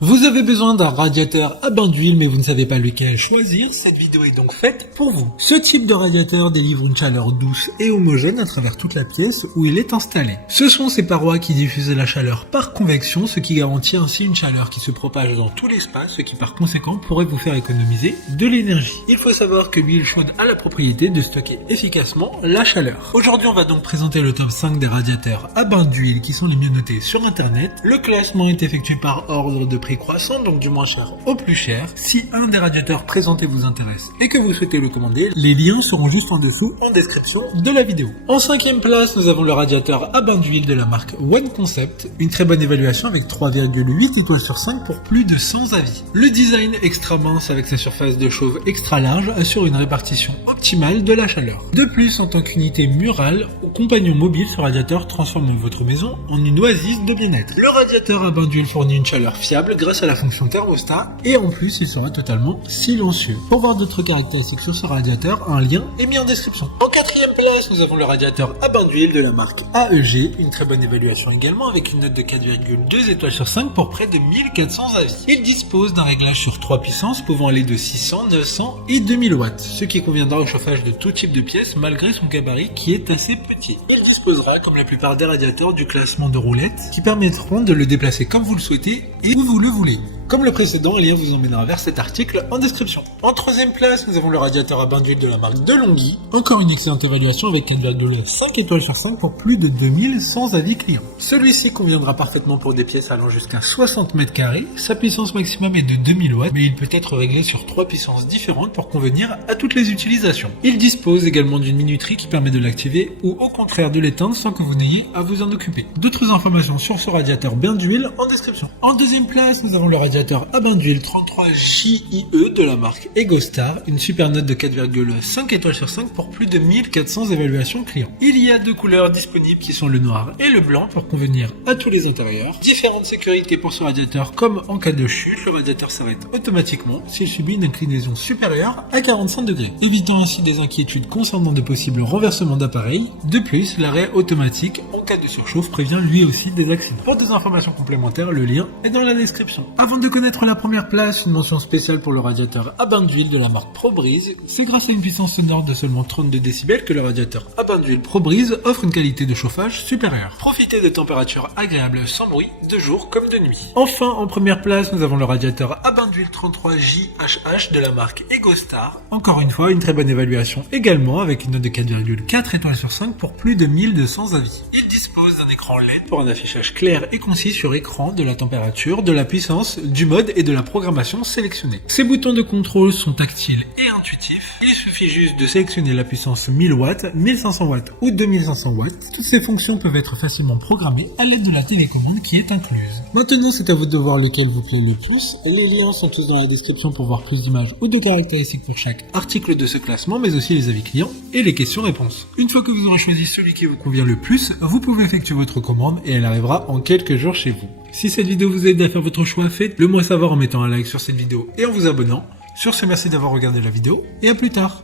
Vous avez besoin d'un radiateur à bain d'huile mais vous ne savez pas lequel choisir, cette vidéo est donc faite pour vous. Ce type de radiateur délivre une chaleur douce et homogène à travers toute la pièce où il est installé. Ce sont ces parois qui diffusent la chaleur par convection, ce qui garantit ainsi une chaleur qui se propage dans tout l'espace, ce qui par conséquent pourrait vous faire économiser de l'énergie. Il faut savoir que l'huile chaude a la propriété de stocker efficacement la chaleur. Aujourd'hui on va donc présenter le top 5 des radiateurs à bain d'huile qui sont les mieux notés sur internet. Le classement est effectué par ordre de prix croissant, donc du moins cher au plus cher. Si un des radiateurs présentés vous intéresse et que vous souhaitez le commander, les liens seront juste en dessous en description de la vidéo. En cinquième place, nous avons le radiateur à bain d'huile de la marque One Concept, une très bonne évaluation avec 3,8 étoiles sur 5 pour plus de 100 avis. Le design extra mince avec sa surface de chauffe extra large assure une répartition optimale de la chaleur. De plus, en tant qu'unité murale ou compagnon mobile, ce radiateur transforme votre maison en une oasis de bien-être. Le radiateur à bain d'huile fournit une chaleur fiable grâce à la fonction thermostat et en plus il sera totalement silencieux. Pour voir d'autres caractéristiques sur ce radiateur, un lien est mis en description. En quatrième place, nous avons le radiateur à bain d'huile de la marque AEG, une très bonne évaluation également avec une note de 4,2 étoiles sur 5 pour près de 1400 avis. Il dispose d'un réglage sur 3 puissances pouvant aller de 600, 900 et 2000 watts, ce qui conviendra au chauffage de tout type de pièces malgré son gabarit qui est assez petit. Il disposera, comme la plupart des radiateurs, du classement de roulettes qui permettront de le déplacer comme vous le souhaitez et où vous le voulez. Comme le précédent, un lien vous emmènera vers cet article en description. En troisième place, nous avons le radiateur à bain d'huile de la marque Delonghi. Encore une excellente évaluation avec 4,5 étoiles sur 5 pour plus de 2100 avis clients. Celui-ci conviendra parfaitement pour des pièces allant jusqu'à 60 mètres carrés. Sa puissance maximum est de 2000 watts, mais il peut être réglé sur 3 puissances différentes pour convenir à toutes les utilisations. Il dispose également d'une minuterie qui permet de l'activer ou au contraire de l'éteindre sans que vous n'ayez à vous en occuper. D'autres informations sur ce radiateur bain d'huile en description. En deuxième place, nous avons le radiateur à bain d'huile 33JIE de la marque EgoStar, une super note de 4,5 étoiles sur 5 pour plus de 1400 évaluations clients. Il y a deux couleurs disponibles qui sont le noir et le blanc pour convenir à tous les intérieurs. Différentes sécurités pour ce radiateur, comme en cas de chute, le radiateur s'arrête automatiquement s'il subit une inclinaison supérieure à 45 degrés, évitant ainsi des inquiétudes concernant de possibles renversements d'appareil. De plus, l'arrêt automatique en cas de surchauffe prévient lui aussi des accidents. Pour des informations complémentaires, le lien est dans la description. Avant de connaître la première place, une mention spéciale pour le radiateur à bain d'huile de la marque ProBreeze. C'est grâce à une puissance sonore de seulement 32 décibels que le radiateur à bain d'huile ProBreeze offre une qualité de chauffage supérieure. Profitez de températures agréables sans bruit, de jour comme de nuit. Enfin, en première place, nous avons le radiateur à bain d'huile 33JHH de la marque EgoStar. Encore une fois, une très bonne évaluation également avec une note de 4,4 étoiles sur 5 pour plus de 1200 avis. Il dispose d'un écran LED pour un affichage clair et concis sur écran de la température, de la puissance, du mode et de la programmation sélectionnée. Ces boutons de contrôle sont tactiles et intuitifs. Il suffit juste de sélectionner la puissance 1000 watts, 1500 watts ou 2500 watts. Toutes ces fonctions peuvent être facilement programmées à l'aide de la télécommande qui est incluse. Maintenant, c'est à vous de voir lequel vous plaît le plus. Les liens sont tous dans la description pour voir plus d'images ou de caractéristiques pour chaque article de ce classement, mais aussi les avis clients et les questions-réponses. Une fois que vous aurez choisi celui qui vous convient le plus, vous pouvez effectuer votre commande et elle arrivera en quelques jours chez vous. Si cette vidéo vous aide à faire votre choix, faites-le moi savoir en mettant un like sur cette vidéo et en vous abonnant. Sur ce, merci d'avoir regardé la vidéo et à plus tard.